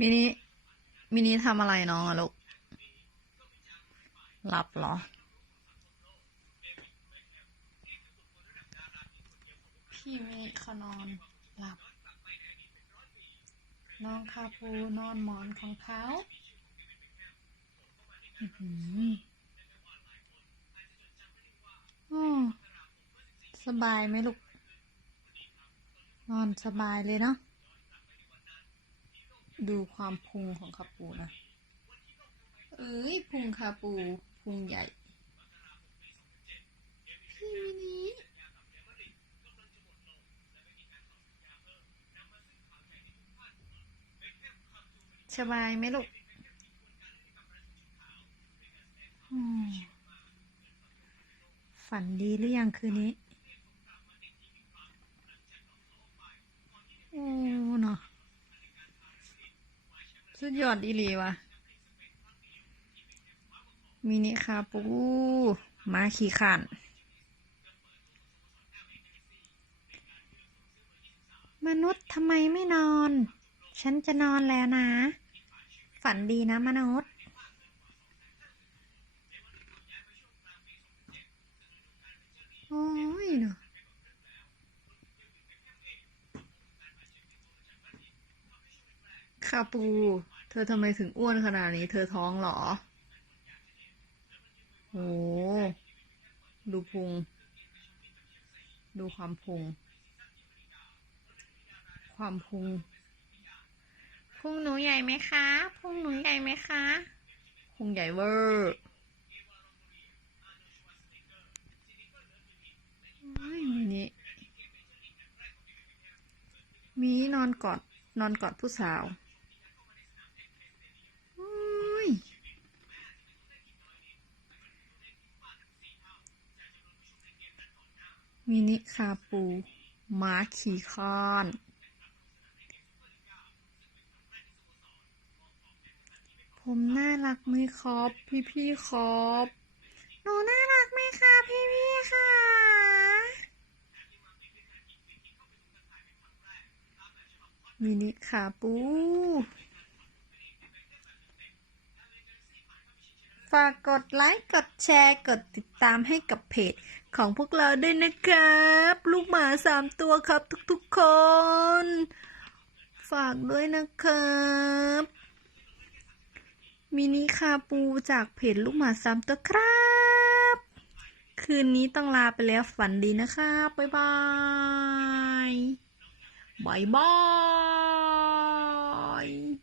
มินิมินิทำอะไรน้องอะลูกหลับเหรอ พี่มินิเขานอนหลับ น้องคาปูนอนหมอนของเขาอื้อหือออสบายไหมลูก นอนสบายเลยเนาะ ดูความพุงของคาปูนะ เอ้ย พุงคาปู พุงใหญ่ พี่มินิสบายไหมลูกฝันดีหรือยังคืนนี้ โอ้เนาะ สุดยอดอีหลีวะมินิคาปูมาขี่ขันมนุษย์ทำไมไม่นอน ฉันจะนอนแล้วนะ ฝันดีนะมนุษย์ โอ้ยเนาะ คาปู เธอทำไมถึงอ้วนขนาดนี้ เธอท้องเหรอ โอ้ ดูพุง ดูความพุง ความพุง พุงหนูใหญ่ไหมคะ พุงหนูใหญ่ไหมคะ พุงใหญ่เวอร์โอ้ยมินิมีนอนกอดนอนกอดผู้สาว โอ้ย มินิคาปูม้าขี่คานผมน่ารักไหมครับ พี่พี่ครับหนูน่ารักไหมคะพี่พี่ค่ะมินิคาปู ฝากกดไลค์ กดแชร์ กดติดตามให้กับเพจของพวกเราด้วยนะครับ ลูกหมาสามตัวครับทุกๆคน ฝากด้วยนะครับ มินิคาปูจากเพจลูกหมาสามตัวครับ คืนนี้ต้องลาไปแล้วฝันดีนะครับ บ๊ายบายบายบาย